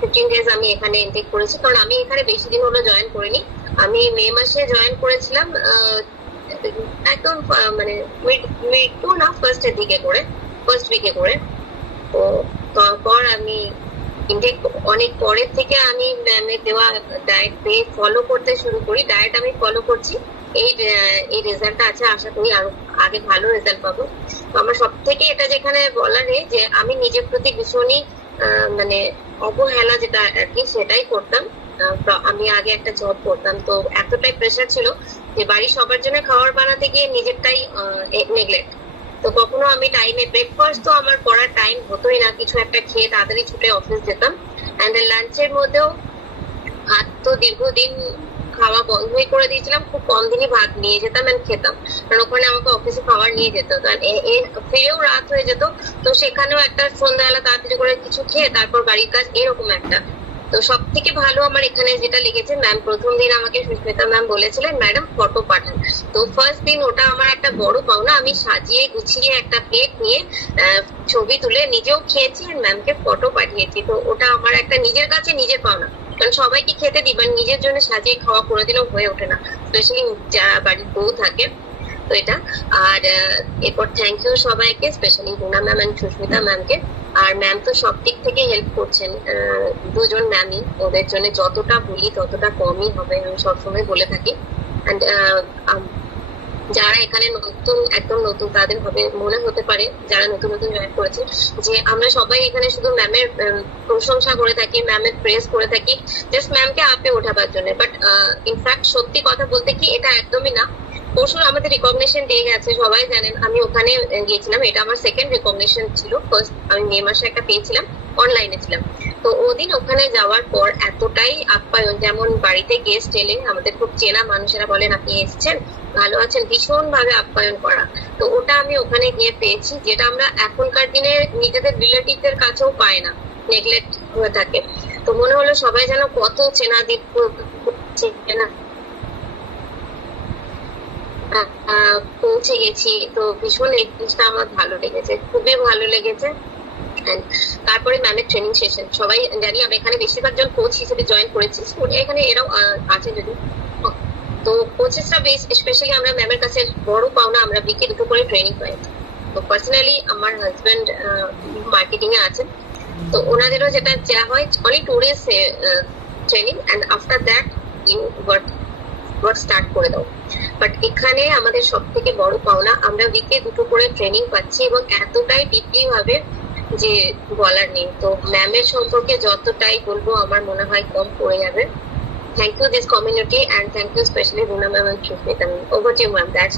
15 days আমি এখানে intact করেছি, কারণ আমি এখানে বেশি দিন হলো জয়েন করিনি। আমি মে মাসে জয়েন করেছিলাম, একদম মানে মিড টু না ফার্স্ট উইকে করে। তো তারপর আমি ইনটেক অনেক পরের থেকে আমি ম্যামের দেওয়া ডায়েট ফলো করতে শুরু করি। ডায়েট আমি ফলো করছি, এই রেজাল্টটা আছে, আশা করি আরো আগে ভালো রেজাল্ট পাবো। তো আমার সব থেকে এটা যেখানে বলার নেই যে আমি নিজের প্রতি ভীষণই মানে অবহেলা যেটা আর কি সেটাই করতাম। আমি আগে একটা জব করতাম, তো এতটাই প্রেশার ছিল যে বাড়ির সবার জন্য খাবার বানাতে গিয়ে নিজেরটাই নেগলেক্ট। তো কখনো আমি টাইমে ব্রেকফাস্ট তো আমার করার টাইম হতোই না, কিছু একটা খেয়ে তাড়াতাড়ি ছুটে অফিস যেতাম। অ্যান্ড লাঞ্চের মধ্যেও ভাত তো দীর্ঘদিন খাওয়া বন্ধই করে দিয়েছিলাম, খুব কম দিনই ভাত নিয়ে যেতাম এন্ড খেতাম, কারণ ওখানে আমাকে অফিসে খাবার নিয়ে যেত। ফিরেও রাত হয়ে যেত, তো সেখানেও একটা সন্ধ্যাবেলা তাড়াতাড়ি করে কিছু খেয়ে তারপর বাড়ির কাজ, এরকম একটা। তো সব থেকে ভালো আমার এখানে যেটা লেগেছে, ম্যাম প্রথম দিন আমাকে সুস্মিতা ম্যাম বলেছিলেন ম্যাডাম ফটো পাঠান। তো ফার্স্ট দিন ওটা আমার একটা বড় পাওনা, আমি সাজিয়ে গুছিয়ে একটা প্লেট নিয়ে ছবি তুলে নিজেও খেয়েছি আর ম্যামকে ফটো পাঠিয়েছি। তো ওটা আমার একটা নিজের কাছে নিজের পাওনা, কারণ সবাইকে খেতে দিবেন, নিজের জন্য সাজিয়ে খাওয়া করে দিলেও হয়ে ওঠে না, স্পেশালি যারা বাড়ির বউ থাকে। তো এটা, আর এরপর থ্যাংক ইউ সবাইকে, specially Runa ma'am and Susmita ম্যামকে। আর ম্যাম তো সব দিক থেকে হেল্প করছেন, দুজন ম্যামই, ওদের জন্য যতটা বলি ততটা কমই হবে, আমি সবসময় বলে থাকি। অ্যান্ড যারা এখানে নতুন, একদম নতুন, তাদের হবে মনে হতে পারে যারা নতুন নতুন জয়েন করেছে যে আমরা সবাই এখানে শুধু ম্যামের প্রশংসা করে থাকি, ম্যামের প্রেস করে থাকি জাস্ট ম্যামকে আপে ওঠাবার জন্য। বাট ইনফ্যাক্ট সত্যি কথা বলতে কি এটা একদমই না। পরশু আমাদের রিকগনিশন ডে গেছে, সবাই জানেন, আমি ওখানে গিয়েছিলাম, এটা আমার সেকেন্ড রিকগনিশন ছিল। ফার্স্ট আমি মে মাসে একটা পেয়েছিলাম, অনলাইনে ছিলাম। তো ওদিন ওখানে যাওয়ার পর এতটাই আপ্যায়ন, যেমন বাড়িতে গেস্ট এলে আমাদের খুব চেনা মানুষেরা বলেন আপনি এসেছেন, ভালো আছেন, ভীষণ ভাবে আপ্যায়ন করা। তো ওটা আমি ওখানে গিয়ে পেয়েছি, যেটা আমরা এখনকার দিনে নিজেদের রিলেটিভদের কাছেও পাই না, নেগলেক্ট হয়ে থাকে। তো মনে হলো সবাই যেন কত চেনা চেনা পৌঁছে গেছি। তো ভীষণ এই জিনিসটা আমার ভালো লেগেছে, খুবই ভালো লেগেছে। তারপরে ম্যামের ট্রেনিং সেশন, সবাই জানি আমি এখানে বেশিরভাগ জন কোচ হিসেবে জয়েন করেছি, এখানে এরাও আছে যদি। তো কোচেসরা বেশ স্পেশালি আমরা ম্যামের কাছে বড় পাওনা, আমরা উইকে 2 করে ট্রেনিং পাই। তো পার্সোনালি আমার হাজবেন্ড মার্কেটিং এ আছেন, তো ওনাদেরও যেটা চাওয়া হয় only 2 days training and after that you work start করে দাও। বাট এখানে আমাদের সব থেকে বড় পাওনা, আমরা উইকে 2 করে ট্রেনিং পাচ্ছি এবং এতটাই ডিপলি ভাবে যে বলার নেই। তো ম্যামের সম্পর্কে যতটাই বলবো আমার মনে হয় কম পড়ে যাবে। Thank you this community and thank you especially Runa ma'am and Sushmita ma'am. Over to you ma'am. That's